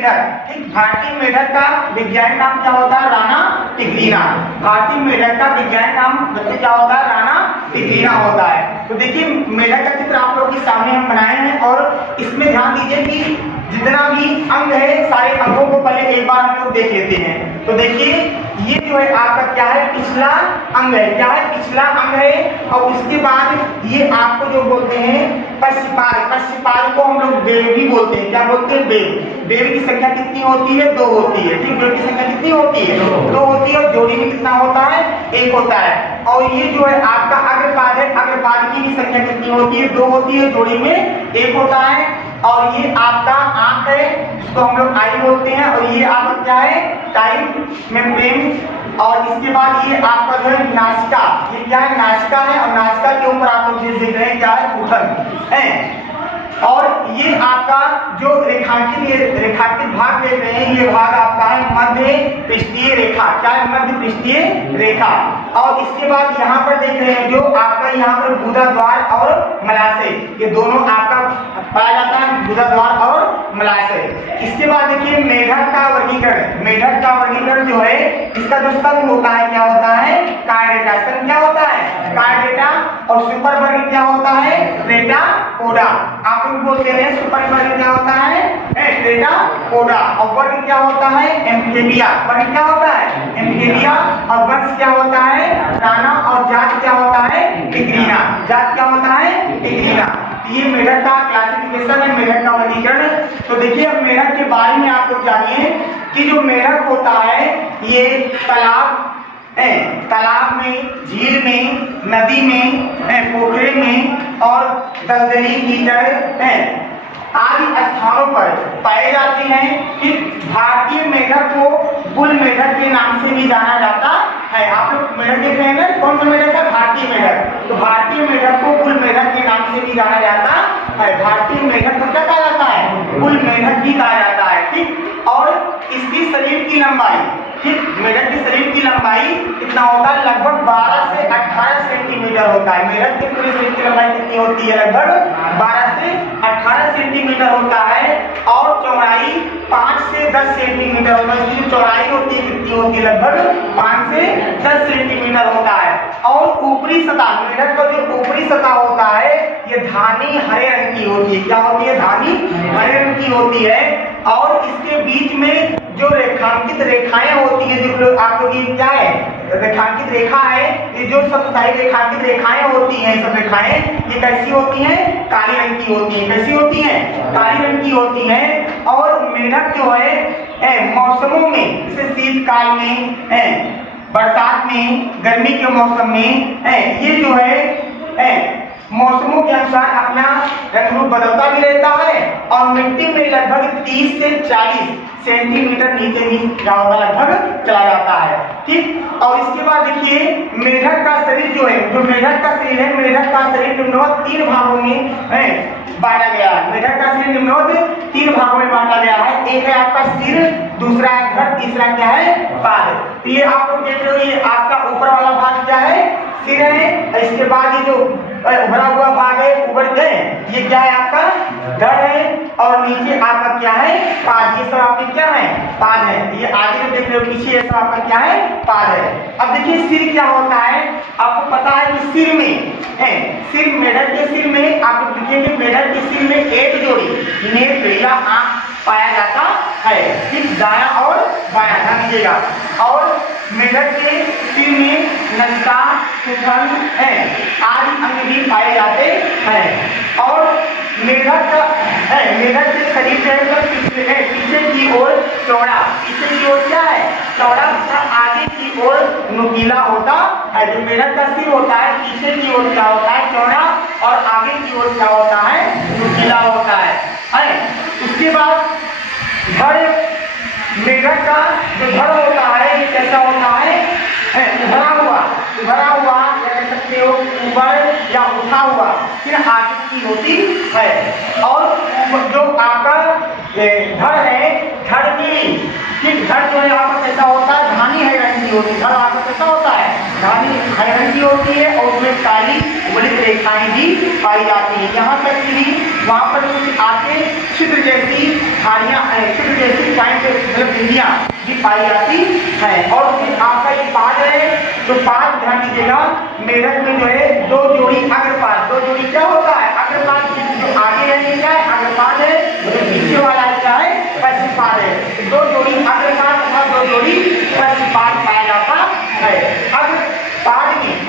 मेढक, ठीक, भारतीय मेढक का वैज्ञानिक नाम क्या होता है? राना टिग्रीना। भारतीय मेढक का वैज्ञानिक नाम बच्चे क्या होता है? राना टिग्रीना होता है। तो देखिए मेढक का चित्र आप लोगों के सामने हम बनाए हैं और इसमें ध्यान दीजिए कि जितना भी अंग है सारे अंगों को पहले एक बार हम लोग देख लेते हैं। तो देखिए ये जो है आपका क्या है? पिछला अंग है। क्या है? पिछला अंग है। और उसके बाद ये आपको जो बोलते हैं पश्चिपाल, पश्चिपाल को हम लोग बेल भी बोलते हैं। क्या बोलते हैं? बेल। बेल की संख्या कितनी होती है? 2 होती है, ठीक। बेल की संख्या कितनी होती है? 2 होती है। और जोड़ी में कितना होता है? 1 होता है। और ये जो है आपका अग्रपाद है, अग्रपाद की भी संख्या कितनी होती है? 2 होती है, जोड़ी में 1 होता है। और ये आपका आंख है जिसको हम लोग आई बोलते हैं। और ये आपका क्या है? Type membrane. और इसके बाद ये आपका जो है नासिका, ये क्या है? नासिका है। और नासिका के ऊपर आप लोग देख रहे हैं क्या है? पुथन है। और ये आपका जो रेखांकित भाग देख रहे हैं, ये भाग आपका है मध्य पृष्ठीय रेखा। क्या है? मध्य पृष्ठीय रेखा। और इसके बाद यहाँ पर देख रहे हैं जो आपका यहाँ पर गुदा द्वार और मलाशय, ये दोनों आपका पाया जाता है, गुदा द्वार और मलाशय। इसके बाद देखिए मेढक का वर्गीकरण। मेढक का वर्गीकरण जो है इसका जो स्तंभ होता है क्या होता है? कार्डेटा। स्तंभ क्या होता है? कार्डेटा। और सुपर वर्ग क्या होता है? टेट्रापोडा। आप लोग बोलते हैं सुपर वर्ग क्या होता है? टेट्रापोडा। और वर्ग क्या होता है? एम्फीबिया। वर्ग क्या होता है? एम्फीबिया। और वंश क्या होता है? राना। और जात क्या होता है? टिग्रीना। जात क्या होता है? टिग्रीना। ये मेढक का क्लासिफिकेशन है, मेढक का वर्गीकरण। तो देखिए अब मेढक के बारे में आप लोग जानिए कि जो मेढक होता है ये तालाब में, झील में, नदी में, पोखरे में और दलदली कीचड़ आदि स्थानों पर पाए जाते हैं। कि भारतीय मेढक को बुल मेढक के नाम से भी जाना जाता है। आप लोग मेढक देख रहे हैं ना? कौन सा मेढक है? भारतीय मेढक। तो भारतीय मेढक को बुल मेढक के नाम से भी जाना जाता है। भारतीय मेढक को क्या कहा जाता है? बुल मेढक भी कहा जाता है, ठीक। और इसकी शरीर की लंबाई, ठीक, मेढक की शरीर की लंबाई कितना होता है? लगभग 12 से 18 सेंटीमीटर होता है। मेढक की पूरी शरीर की लंबाई कितनी होती है? लगभग 12 से 18 सेंटीमीटर होता है। और चौड़ाई 5 से 10 सेंटीमीटर होता है। इसकी चौड़ाई होती है कितनी होती है? लगभग 5 से 10 सेंटीमीटर होता है। और ऊपरी सतह, मेढक का जो ऊपरी सतह होता है ये धानी हरे रंग की होती है। क्या होती है? धानी हरे रंग की होती है। और इसके बीच में जो रेखांकित रेखाएं होती है, जो आप लोग ये क्या है? रेखांकित रेखा है। ये जो सब सारी रेखांकित रेखाएं होती हैं, सब रेखाएं ये कैसी होती हैं? काली रंग की होती हैं। कैसी होती हैं? काली रंग की होती हैं। और मेढक जो है मौसमों में, जैसे शीतकाल में, बरसात में, गर्मी के मौसम में, ये जो है मौसमों के अनुसार अपना रंग रूप बदलता भी रहता है। और मिट्टी में लगभग 30 से 40 सेंटीमीटर नीचे भी लगभग चला जाता है, ठीक। और इसके बाद देखिए मेढक का शरीर जो है, जो मेढक का शरीर है, मेढक का शरीर निम्नवत 3 भागों में बांटा गया है। मेढक का शरीर निम्नवत 3 भागों में बांटा गया है। एक है आपका सिर, दूसरा है धड़, तीसरा क्या है? पाद। तो ये आप लोग देख रहे हो, ये आपका ऊपर वाला भाग क्या है? सिर है। इसके बाद ये जो उभरा हुआ भाग है, उभर गए, ये क्या है? आपका धड़ है। और नीचे आपका क्या है? पाद। ये सब आपके क्या है? पाद है। ये आगे जो देख रहे हो पीछे, ये सब आपका क्या है? पाद है। अब देखिए सिर क्या होता है? आपको पता है कि सिर में सिर, मेढक के सिर में आप लोग लिखेंगे, मेढक के सिर में एक जोड़ी नेत्र या आंख पाया जाता है, ठीक, दाया और बाया, ध्यान दीजिएगा। और मेढक के सिर में नसिका, सुथन आदि अंग भी पाए जाते हैं। और मेढक के शरीर से पीछे की ओर चौड़ा, पीछे की ओर क्या है? चौड़ा, आगे की ओर नुकीला होता है। जो मेढक का सिर होता है पीछे की ओर क्या होता है? चौड़ा। और आगे की ओर क्या होता है? नुकीला होता है। उसके बाद धड़, मेढक का जो धड़ होता है कैसा होता है? उभरा हुआ या कह सकते हो ऊपर या उठा हुआ, फिर आगे की होती है। और जो आपका धड़ है, धड़ की, ठीक, धड़ जो है आपका कैसा होता है? धानी हरे रंग की होती है। धड़ आपका कैसा होता है? धानी हरे रंग की होती है। और उसमें काली वलित रेखाएं भी पाई जाती है। यहाँ तक कि वहाँ पर कुछ आके छिद्र जैसी धारियां, छिद्र जैसी मतलब बिंदियां भी पाई जाती है। और फिर आपका ये पाद है, तो पाद ध्यान दीजिएगा, मेरठ में जो है 2 जोड़ी अग्रपाद, 2 जोड़ी क्या होता है अग्रपाद, जो आगे रहने क्या है अग्रपाद है, जो पीछे वाला क्या है पश्चिमपाद है। 2 जोड़ी अग्रपाद तथा 2 जोड़ी पश्चिमपाद पाया जाता है।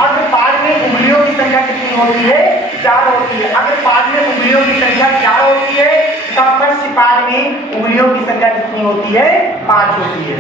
अग्रपाद में उंगलियों की संख्या कितनी होती है 4 होती है। अग्रपाद में उंगलियों की संख्या 4 होती है, पश्चिमपाद में उंगलियों की संख्या कितनी होती है 5 होती है।